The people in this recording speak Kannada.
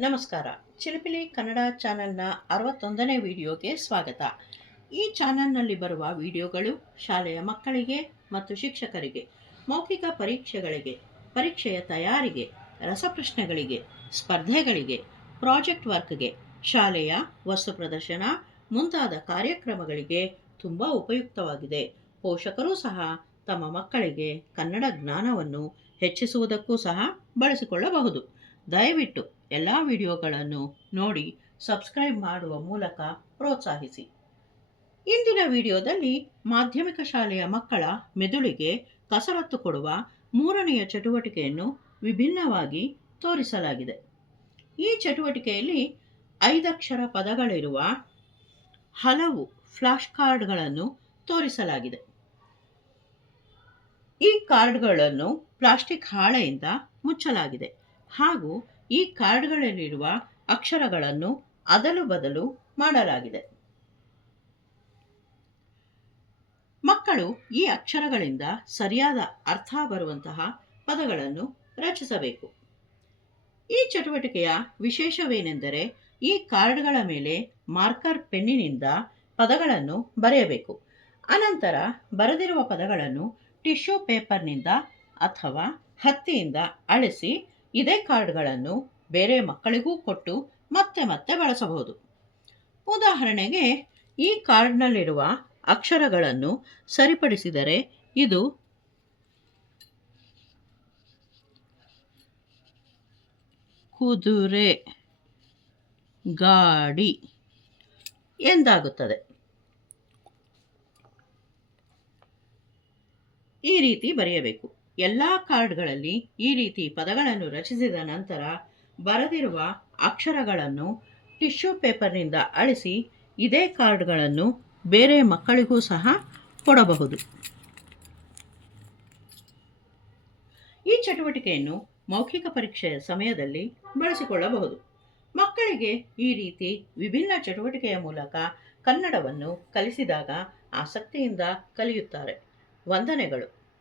ನಮಸ್ಕಾರ. ಚಿಲಿಪಿಲಿ ಕನ್ನಡ ಚಾನೆಲ್ನ ಅರವತ್ತೊಂದನೇ ವಿಡಿಯೋಗೆ ಸ್ವಾಗತ. ಈ ಚಾನೆಲ್ನಲ್ಲಿ ಬರುವ ವಿಡಿಯೋಗಳು ಶಾಲೆಯ ಮಕ್ಕಳಿಗೆ ಮತ್ತು ಶಿಕ್ಷಕರಿಗೆ, ಮೌಖಿಕ ಪರೀಕ್ಷೆಗಳಿಗೆ, ಪರೀಕ್ಷೆಯ ತಯಾರಿಗೆ, ರಸಪ್ರಶ್ನೆಗಳಿಗೆ, ಸ್ಪರ್ಧೆಗಳಿಗೆ, ಪ್ರಾಜೆಕ್ಟ್ ವರ್ಕ್ಗೆ, ಶಾಲೆಯ ವಸ್ತು ಪ್ರದರ್ಶನ, ಮುಂತಾದ ಕಾರ್ಯಕ್ರಮಗಳಿಗೆ ತುಂಬ ಉಪಯುಕ್ತವಾಗಿದೆ. ಪೋಷಕರು ಸಹ ತಮ್ಮ ಮಕ್ಕಳಿಗೆ ಕನ್ನಡ ಜ್ಞಾನವನ್ನು ಹೆಚ್ಚಿಸುವುದಕ್ಕೂ ಸಹ ಬಳಸಿಕೊಳ್ಳಬಹುದು. ದಯವಿಟ್ಟು ಎಲ್ಲ ವಿಡಿಯೋಗಳನ್ನು ನೋಡಿ ಸಬ್ಸ್ಕ್ರೈಬ್ ಮಾಡುವ ಮೂಲಕ ಪ್ರೋತ್ಸಾಹಿಸಿ. ಇಂದಿನ ವಿಡಿಯೋದಲ್ಲಿ ಮಾಧ್ಯಮಿಕ ಶಾಲೆಯ ಮಕ್ಕಳ ಮೆದುಳಿಗೆ ಕಸರತ್ತು ಕೊಡುವ ಮೂರನೆಯ ಚಟುವಟಿಕೆಯನ್ನು ವಿಭಿನ್ನವಾಗಿ ತೋರಿಸಲಾಗಿದೆ. ಈ ಚಟುವಟಿಕೆಯಲ್ಲಿ ಐದಕ್ಷರ ಪದಗಳಿರುವ ಹಲವು ಫ್ಲಾಶ್ ಕಾರ್ಡ್ಗಳನ್ನು ತೋರಿಸಲಾಗಿದೆ. ಈ ಕಾರ್ಡ್ಗಳನ್ನು ಪ್ಲಾಸ್ಟಿಕ್ ಹಾಳೆಯಿಂದ ಮುಚ್ಚಲಾಗಿದೆ. ಹಾಗೂ ಈ ಕಾರ್ಡ್ಗಳಲ್ಲಿರುವ ಅಕ್ಷರಗಳನ್ನು ಅದಲು ಬದಲು ಮಾಡಲಾಗಿದೆ. ಮಕ್ಕಳು ಈ ಅಕ್ಷರಗಳಿಂದ ಸರಿಯಾದ ಅರ್ಥ ಬರುವಂತಹ ಪದಗಳನ್ನು ರಚಿಸಬೇಕು. ಈ ಚಟುವಟಿಕೆಯ ವಿಶೇಷವೇನೆಂದರೆ ಈ ಕಾರ್ಡ್ಗಳ ಮೇಲೆ ಮಾರ್ಕರ್ ಪೆನ್ನಿನಿಂದ ಪದಗಳನ್ನು ಬರೆಯಬೇಕು. ಅನಂತರ ಬರೆದಿರುವ ಪದಗಳನ್ನು ಟಿಶ್ಯೂ ಪೇಪರ್ನಿಂದ ಅಥವಾ ಹತ್ತಿಯಿಂದ ಅಳಿಸಿ ಇದೇ ಕಾರ್ಡ್ಗಳನ್ನು ಬೇರೆ ಮಕ್ಕಳಿಗೂ ಕೊಟ್ಟು ಮತ್ತೆ ಮತ್ತೆ ಬಳಸಬಹುದು. ಉದಾಹರಣೆಗೆ, ಈ ಕಾರ್ಡ್ನಲ್ಲಿರುವ ಅಕ್ಷರಗಳನ್ನು ಸರಿಪಡಿಸಿದರೆ ಇದು ಕುದುರೆ ಗಾಡಿ ಎಂದಾಗುತ್ತದೆ. ಈ ರೀತಿ ಬರೆಯಬೇಕು. ಎಲ್ಲ ಕಾರ್ಡ್ಗಳಲ್ಲಿ ಈ ರೀತಿ ಪದಗಳನ್ನು ರಚಿಸಿದ ನಂತರ ಬರೆದಿರುವ ಅಕ್ಷರಗಳನ್ನು ಟಿಶ್ಯೂ ಪೇಪರ್ನಿಂದ ಅಳಿಸಿ ಇದೇ ಕಾರ್ಡ್ಗಳನ್ನು ಬೇರೆ ಮಕ್ಕಳಿಗೂ ಸಹ ಕೊಡಬಹುದು. ಈ ಚಟುವಟಿಕೆಯನ್ನು ಮೌಖಿಕ ಪರೀಕ್ಷೆಯ ಸಮಯದಲ್ಲಿ ಬಳಸಿಕೊಳ್ಳಬಹುದು. ಮಕ್ಕಳಿಗೆ ಈ ರೀತಿ ವಿಭಿನ್ನ ಚಟುವಟಿಕೆಯ ಮೂಲಕ ಕನ್ನಡವನ್ನು ಕಲಿಸಿದಾಗ ಆಸಕ್ತಿಯಿಂದ ಕಲಿಯುತ್ತಾರೆ. ವಂದನೆಗಳು.